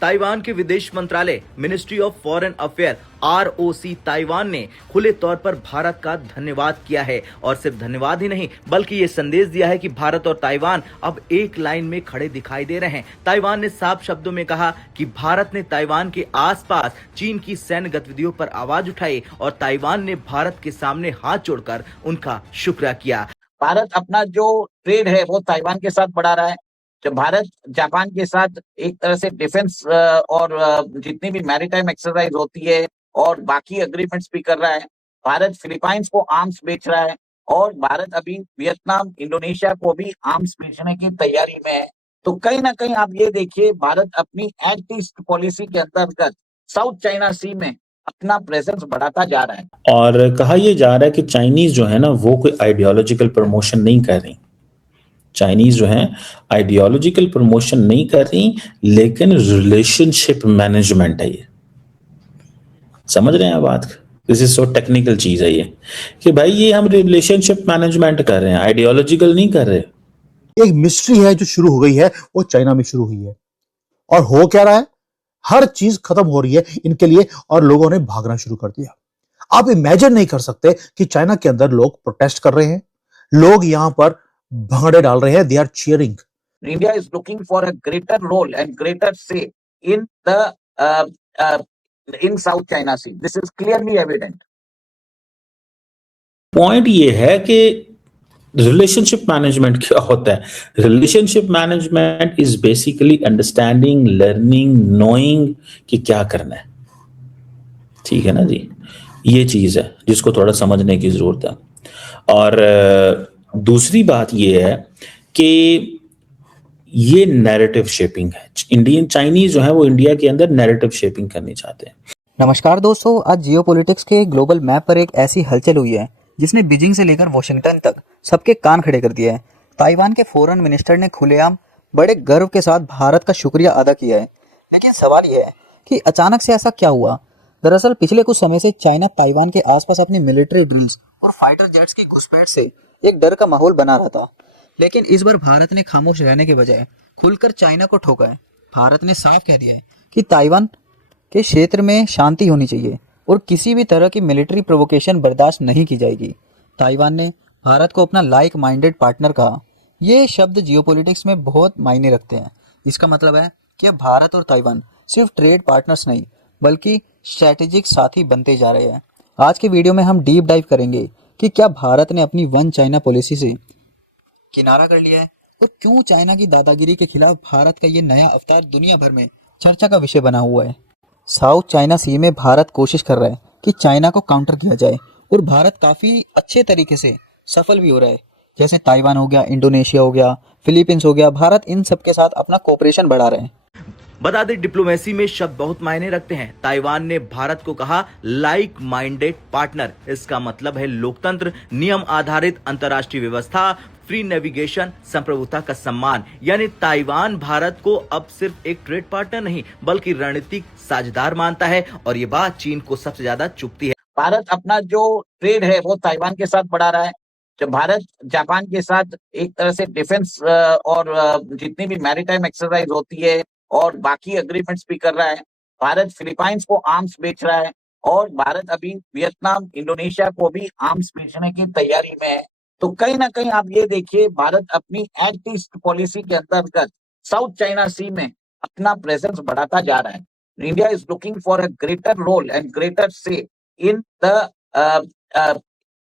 Taiwan के विदेश मंत्रालय ministry of foreign affair ROC Taiwan ने खुले तौर पर भारत का धन्यवाद किया है और सिर्फ धन्यवाद ही नहीं बल्कि ये संदेश दिया है कि भारत और ताइवान अब एक लाइन में खड़े दिखाई दे रहे हैं। ताइवान ने साफ शब्दों में कहा कि भारत ने ताइवान के आसपास चीन की सैन्य गतिविधियों पर आवाज उठाई और ताइवान ने भारत के सामने हाथ जोड़कर उनका शुक्रिया किया। भारत अपना जो ट्रेड है वो ताइवान के साथ बढ़ा रहा है। जब भारत जापान के साथ एक तरह से डिफेंस और जितनी भी मैरीटाइम एक्सरसाइज होती है और बाकी अग्रीमेंट्स भी कर रहा है। भारत फिलीपाइंस को आर्म्स बेच रहा है और भारत अभी वियतनाम, इंडोनेशिया को भी आर्म्स बेचने की तैयारी में है। तो कहीं ना कहीं आप ये देखिए, भारत अपनी एक्ट ईस्ट पॉलिसी के अंतर्गत साउथ चाइना सी में अपना प्रेजेंस बढ़ाता जा रहा है। और कहा यह जा रहा है कि चाइनीज जो है ना वो कोई आइडियोलॉजिकल प्रमोशन नहीं कर रही। चाइनीज जो है आइडियोलॉजिकल प्रमोशन नहीं कर रही, लेकिन रिलेशनशिप मैनेजमेंट है। ये समझ रहे हैं बात? दिस इज सो टेक्निकल चीज है ये कि भाई ये हम रिलेशनशिप मैनेजमेंट कर रहे हैं, आइडियोलॉजिकल नहीं कर रहे। एक मिस्ट्री है जो शुरू हो गई है, वो चाइना में शुरू हुई है। और हो क्या रहा है, हर चीज खत्म हो रही है इनके लिए और लोगों ने भागना शुरू कर दिया। आप इमेजिन नहीं कर सकते कि चाइना के अंदर लोग प्रोटेस्ट कर रहे हैं, लोग यहां पर भंगड़े डाल रहे हैं, they are cheering. India is looking for a greater role and greater say in the in South China Sea. This is clearly evident. Point ये है कि रिलेशनशिप मैनेजमेंट क्या होता है? Relationship management is basically understanding, learning, knowing कि क्या करना है। ठीक है ना जी, ये चीज है जिसको थोड़ा समझने की जरूरत है। और दूसरी बात ये है कि ये नैरेटिव शेपिंग है। इंडियन चाइनीज जो है वो इंडिया के अंदर नैरेटिव शेपिंग करनी चाहते हैं। नमस्कार दोस्तों, आज जियोपॉलिटिक्स के ग्लोबल मैप पर एक ऐसी हलचल हुई है जिसने बीजिंग से लेकर वॉशिंगटन तक सबके कान खड़े कर दिए हैं। ताइवान के फॉरेन मिनिस्टर ने खुलेआम बड़े गर्व के साथ भारत का शुक्रिया अदा किया है। लेकिन सवाल यह है कि अचानक से ऐसा क्या हुआ? दरअसल पिछले कुछ समय से चाइना ताइवान के आसपास अपनी मिलिट्री ड्रिल्स और फाइटर जेट्स की घुसपैठ से एक डर का माहौल बना रहा था। लेकिन इस बार भारत ने खामोश रहने के बजाय खुलकर चाइना को ठोका है। भारत ने साफ कह दिया है कि ताइवान के क्षेत्र में शांति होनी चाहिए और किसी भी तरह की मिलिट्री प्रोवोकेशन बर्दाश्त नहीं की जाएगी। ताइवान ने भारत को अपना लाइक माइंडेड पार्टनर कहा। ये शब्द जियोपॉलिटिक्स में बहुत मायने रखते हैं। इसका मतलब है कि अब भारत और ताइवान सिर्फ ट्रेड पार्टनर्स नहीं बल्कि स्ट्रैटेजिक साथी बनते जा रहे हैं। आज के वीडियो में हम डीप डाइव करेंगे कि क्या भारत ने अपनी वन चाइना पॉलिसी से किनारा कर लिया है और क्यों चाइना की दादागिरी के खिलाफ भारत का ये नया अवतार दुनिया भर में चर्चा का विषय बना हुआ है। साउथ चाइना सी में भारत कोशिश कर रहा है कि चाइना को काउंटर किया जाए और भारत काफी अच्छे तरीके से सफल भी हो रहा है। जैसे ताइवान हो गया, इंडोनेशिया हो गया, फिलीपींस हो गया, भारत इन सब के साथ अपना कोऑपरेशन बढ़ा रहे हैं। बता दें, डिप्लोमेसी में शब्द बहुत मायने रखते हैं। ताइवान ने भारत को कहा लाइक माइंडेड पार्टनर। इसका मतलब है लोकतंत्र, नियम आधारित अंतर्राष्ट्रीय व्यवस्था, फ्री नेविगेशन, संप्रभुता का सम्मान। यानी ताइवान भारत को अब सिर्फ एक ट्रेड पार्टनर नहीं बल्कि रणनीतिक साझेदार मानता है और ये बात चीन को सबसे ज्यादा चुभती है। भारत अपना जो ट्रेड है वो ताइवान के साथ बढ़ा रहा है। जब भारत जापान के साथ एक तरह से डिफेंस और जितनी भी मैरीटाइम एक्सरसाइज होती है और बाकी अग्रीमेंट्स भी कर रहा है। भारत फिलीपाइंस को आर्म्स बेच रहा है और भारत अभी वियतनाम, इंडोनेशिया को भी आर्म्स बेचने की तैयारी में है। तो कहीं ना कहीं आप ये देखिए, भारत अपनी एक्ट ईस्ट पॉलिसी के अंतर्गत साउथ चाइना सी में अपना प्रेजेंस बढ़ाता जा रहा है। India is looking for a greater role and greater say in the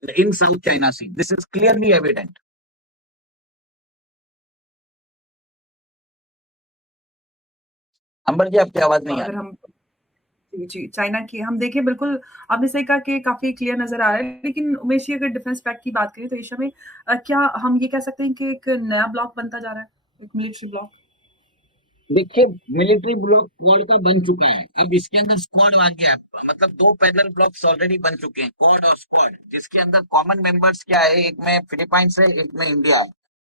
in South China Sea. This is clearly evident. Ambar ji, आपकी आवाज नहीं आ रही। जी, चाइना की हम देखें, बिल्कुल आपने सही कहा कि काफी क्लियर नजर आ रहा है। लेकिन उमेश जी, अगर डिफेंस पैक्ट की बात करें तो एशिया में क्या हम ये कह सकते हैं कि एक नया ब्लॉक बनता जा रहा है, एक मिलिट्री ब्लॉक? देखिए, मिलिट्री ब्लॉक क्वाड का बन चुका है। अब इसके अंदर स्क्वाड आ गया, मतलब दो पैरेलल ब्लॉक्स ऑलरेडी बन चुके हैं, क्वाड और स्क्वाड, जिसके अंदर कॉमन मेंबर्स क्या है, एक में फिलीपाइंस है, एक में इंडिया है।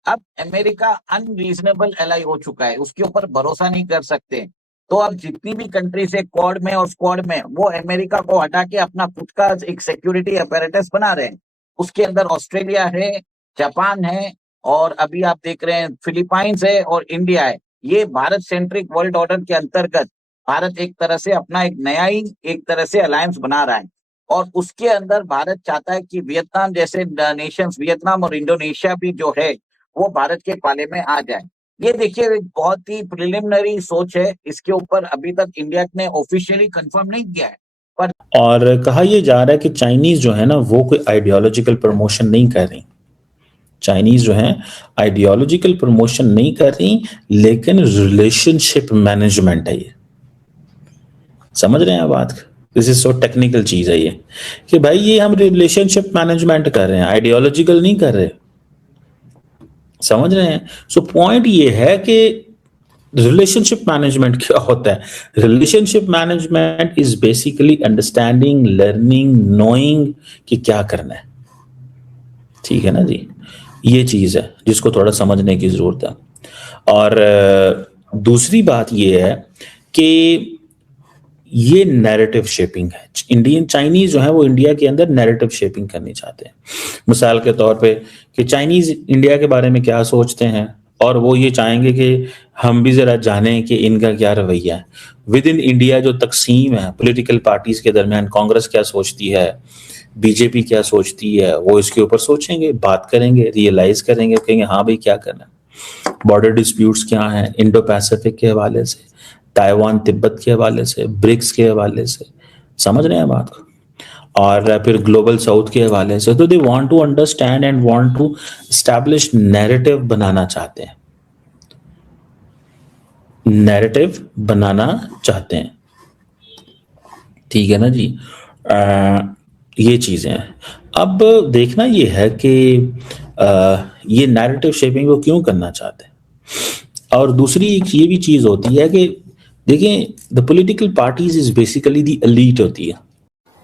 अब अमेरिका अनरीजनेबल एलाई हो चुका है, उसके ऊपर भरोसा नहीं कर सकते। तो अब जितनी भी कंट्रीज है क्वाड में और स्क्वाड में, वो अमेरिका को हटा के अपना खुद का एक सिक्योरिटी अपैरेटस बना रहे हैं। उसके अंदर ऑस्ट्रेलिया है, जापान है और अभी आप देख रहे हैं फिलीपाइंस है और इंडिया है। ये भारत सेंट्रिक वर्ल्ड ऑर्डर के अंतर्गत भारत एक तरह से अपना एक नया ही एक तरह से अलायंस बना रहा है, और उसके अंदर भारत चाहता है कि वियतनाम जैसे नेशंस, वियतनाम और इंडोनेशिया भी जो है वो भारत के पाले में आ जाए। ये देखिए एक बहुत ही प्रिलिमिनरी सोच है, इसके ऊपर अभी तक इंडिया ने ऑफिशियली कंफर्म नहीं किया है। पर और कहा यह जा रहा है कि चाइनीज जो है ना वो कोई आइडियोलॉजिकल प्रमोशन नहीं कर रही, चाइनीज जो है आइडियोलॉजिकल प्रमोशन नहीं कर रही, लेकिन रिलेशनशिप मैनेजमेंट है ये। समझ रहे हैं बात? दिस इज सो टेक्निकल चीज है ये कि भाई ये हम रिलेशनशिप मैनेजमेंट कर रहे हैं, आइडियोलॉजिकल नहीं कर रहे। समझ रहे हैं? सो पॉइंट ये है कि रिलेशनशिप मैनेजमेंट क्या होता है? Relationship management is basically understanding, learning, knowing कि क्या करना है। ठीक है ना जी, ये चीज है जिसको थोड़ा समझने की जरूरत है। और दूसरी बात ये है कि ये नैरेटिव शेपिंग है। इंडियन चाइनीज जो है वो इंडिया के अंदर नैरेटिव शेपिंग करनी चाहते हैं। मिसाल के तौर पे कि चाइनीज इंडिया के बारे में क्या सोचते हैं, और वो ये चाहेंगे कि हम भी जरा जानें कि इनका क्या रवैया है। विद इन इंडिया जो तकसीम है पॉलिटिकल पार्टीज के दरमियान, कांग्रेस क्या सोचती है, बीजेपी क्या सोचती है, वो इसके ऊपर सोचेंगे, बात करेंगे, रियलाइज करेंगे, कहेंगे हाँ भाई क्या करना है। बॉर्डर डिस्प्यूट्स क्या हैं इंडो पैसिफिक के हवाले से, ताइवान तिब्बत के हवाले से, ब्रिक्स के हवाले से। समझ रहे हैं बात को? और फिर ग्लोबल साउथ के हवाले से। तो they want to understand and want to establish narrative बनाना चाहते हैं, नैरेटिव बनाना चाहते हैं। ठीक है ना जी? ये चीजें हैं। अब देखना ये है कि ये नैरेटिव शेपिंग वो क्यों करना चाहते हैं। और दूसरी एक ये भी चीज होती है कि देखिए the political parties is basically the elite होती है।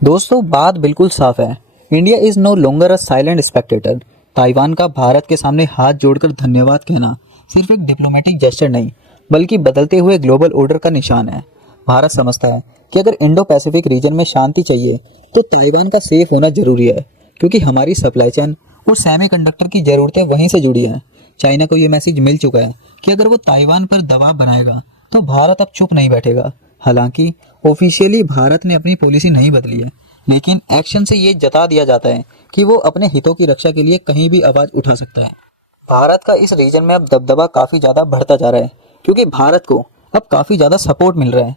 दोस्तों बात बिल्कुल साफ है, India is no longer a silent spectator. Taiwan का भारत के सामने हाथ जोड़कर धन्यवाद कहना सिर्फ एक डिप्लोमेटिक जेस्चर नहीं, बल्कि बदलते हुए ग्लोबल ऑर्डर का निशान है। भारत समझता है कि अगर इंडो पैसिफिक रीजन में शांति चाहिए तो ताइवान का सेफ होना जरूरी है, क्योंकि हमारी सप्लाई चेन और सेमीकंडक्टर की जरूरतें वहीं से जुड़ी हैं। चाइना को ये मैसेज मिल चुका है कि अगर वो ताइवान पर दबाव बनाएगा तो भारत अब चुप नहीं बैठेगा। हालांकि ऑफिशियली भारत ने अपनी पॉलिसी नहीं बदली है, लेकिन एक्शन से ये जता दिया जाता है कि वो अपने हितों की रक्षा के लिए कहीं भी आवाज उठा सकता है। भारत का इस रीजन में अब दबदबा काफी ज्यादा बढ़ता जा रहा है, क्योंकि भारत को अब काफी ज्यादा सपोर्ट मिल रहा है।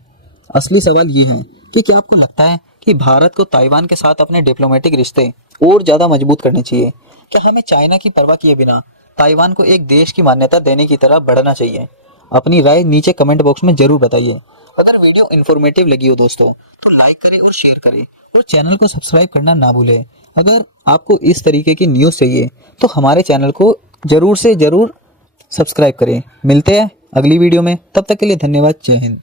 असली सवाल ये है कि क्या आपको लगता है कि भारत को ताइवान के साथ अपने डिप्लोमेटिक रिश्ते और ज्यादा मजबूत करने चाहिए? क्या हमें चाइना की परवाह किए बिना ताइवान को एक देश की मान्यता देने की तरह बढ़ना चाहिए? अपनी राय नीचे कमेंट बॉक्स में जरूर बताइए। अगर वीडियो इन्फॉर्मेटिव लगी हो दोस्तों तो लाइक करें और शेयर करें, और चैनल को सब्सक्राइब करना ना भूलें। अगर आपको इस तरीके की न्यूज़ चाहिए तो हमारे चैनल को जरूर से जरूर सब्सक्राइब करें। मिलते हैं अगली वीडियो में, तब तक के लिए धन्यवाद। जय हिंद।